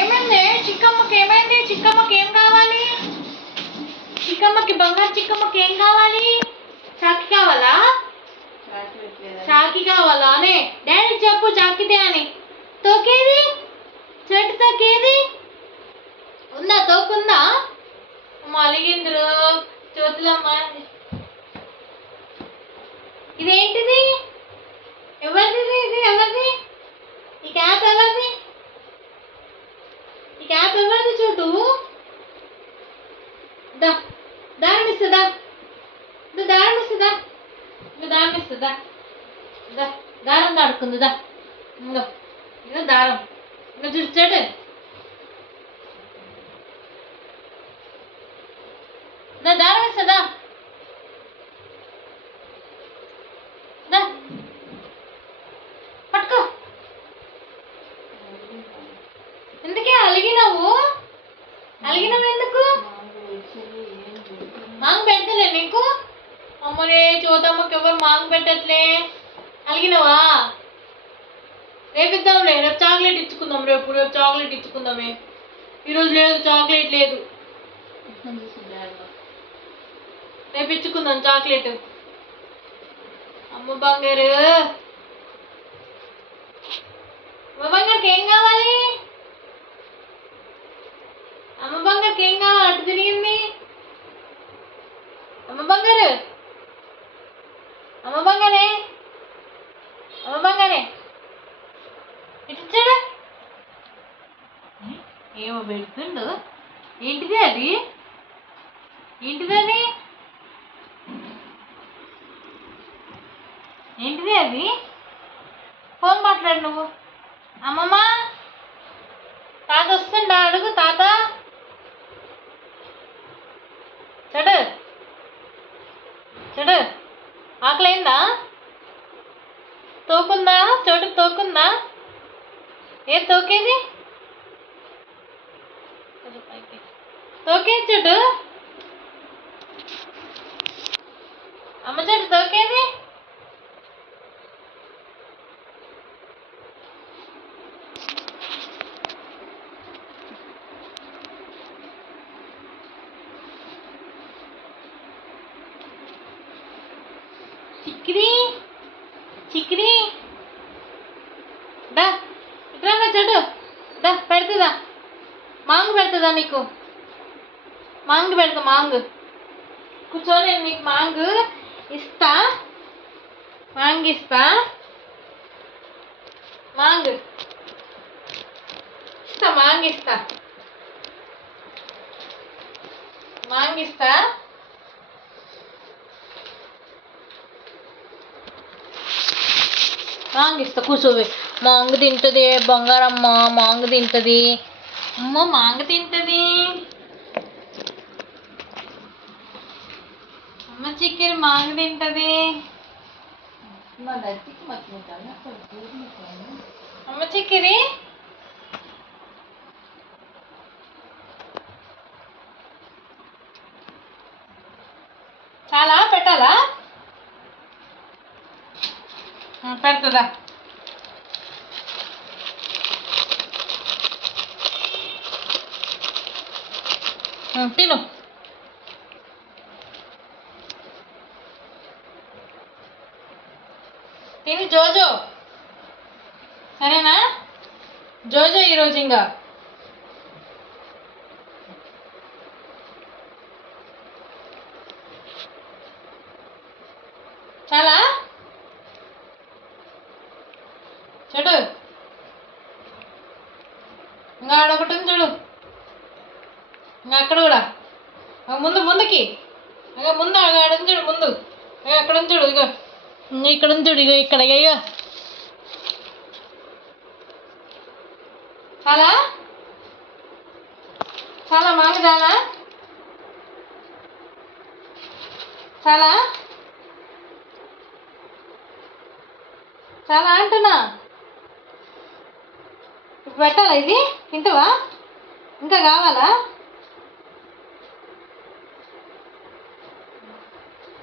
ఏమైంది చిక్కమ్మకి? ఏమైంది చిక్కమ్మకి? ఏం కావాలి చిక్కమ్మకి? బంగారు చిక్కమ్మకి ఏం కావాలి? చాకి కావాలా? చాకి కావాలా అనే డాడీ చెప్పు చాకితే అని. తోకేది చెట్టు తోకేది ఉందా? తోకుందా? అలిగింద్రు చోతులమ్మ. ఇదేంటిది? ఎవరిది? ఇది ఎవరిది? ఈ క్యాప్ ఎవరిది? ఈ క్యాప్ ఎవరిది? చోటు దారం ఇస్తుందా? దారం ఇస్తుందా? దారం ఇస్తుందా? దారం దాడుకుందా? ఇంకో ఇదో దారం. ఇంకా చూడు చెడు దారం ఇస్తుందా? పట్టుకో. ఎందుకే అలిగినావు? అలిగినావు ఎందుకు? మాంగ్ పెట్టలే నీకు? అమ్మరే చోతమ్మకి ఎవరు మాంగ్ పెట్టట్లే. అలిగినావా? రేపు ఇద్దాంలే. రేపు చాక్లెట్ ఇచ్చుకుందాం. రేపు చాక్లెట్ ఇచ్చుకుందామే. ఈరోజు లేదు, చాక్లెట్ లేదు. రేపు ఇచ్చుకుందాం చాక్లెట్. అమ్మ బంగారు, అమ్మ బంగారుకి ఏం కావాలి? అమ్మ బంగారుకి ఏం కావాలి? అటు తిరిగింది. అమ్మ బంగారు, అమ్మ బంగారే, అమ్మ బంగారే ఇటు చూడు. ఏమో పెడుతుండు. ఏంటిది అది? ఏంటిది అది? ఏంటిది అది? ఫోన్ మాట్లాడు నువ్వు. అమ్మమ్మ తాత వస్తుండా? అడుగు తాత. చెడు చెడు ఆకలైందా? తోకుందా? చోటుకు తోకుందా? ఏం తోకేది? తోకేది చెడు. అమ్మ చెడు తోకేది. చిక్కిరి చిక్కిరి డా ఇట్లా చెడు దా. పెడుతుందా? మాంగు పెడుతుందా నీకు? మాంగు పెడతా. మాంగు కూర్చో. నేను నీకు మాంగు ఇస్తా. మాంగు ఇస్తా. మాంగు ఇస్తా. మాంగు ఇస్తా. మాంగు ఇస్తా. మాంగు ఇస్తా. కూర్చోవే. మాంగు తింటుంది బంగారమ్మ. మాంగు తింటుంది. అమ్మ మాంగు తింటుంది. అమ్మ చిక్కిరి మాంగు తింటుంది. అమ్మ చిక్కిరి చాలా పెట్టాలా? పెడుతుందా? తిను. తిని జోజో. సరేనా? జోజో ఈరోజు ఇంకా చాలా చెడు. ఇంకా ఆడొకటి ఉంది చూడు. ఇంకా అక్కడ కూడా ముందుకి ఇక ముందు ఆడని చూడు. ముందు అక్కడ ఉంది చూడు. ఇగో ఇక్కడ ఉంది చూడు. ఇగో ఇక్కడ. ఇగో చాలా చాలా మాంగు చాలా చాలా చాలా అంటున్నా. ఇప్పుడు పెట్టాలా? ఇది తింటావా? ఇంకా కావాలా?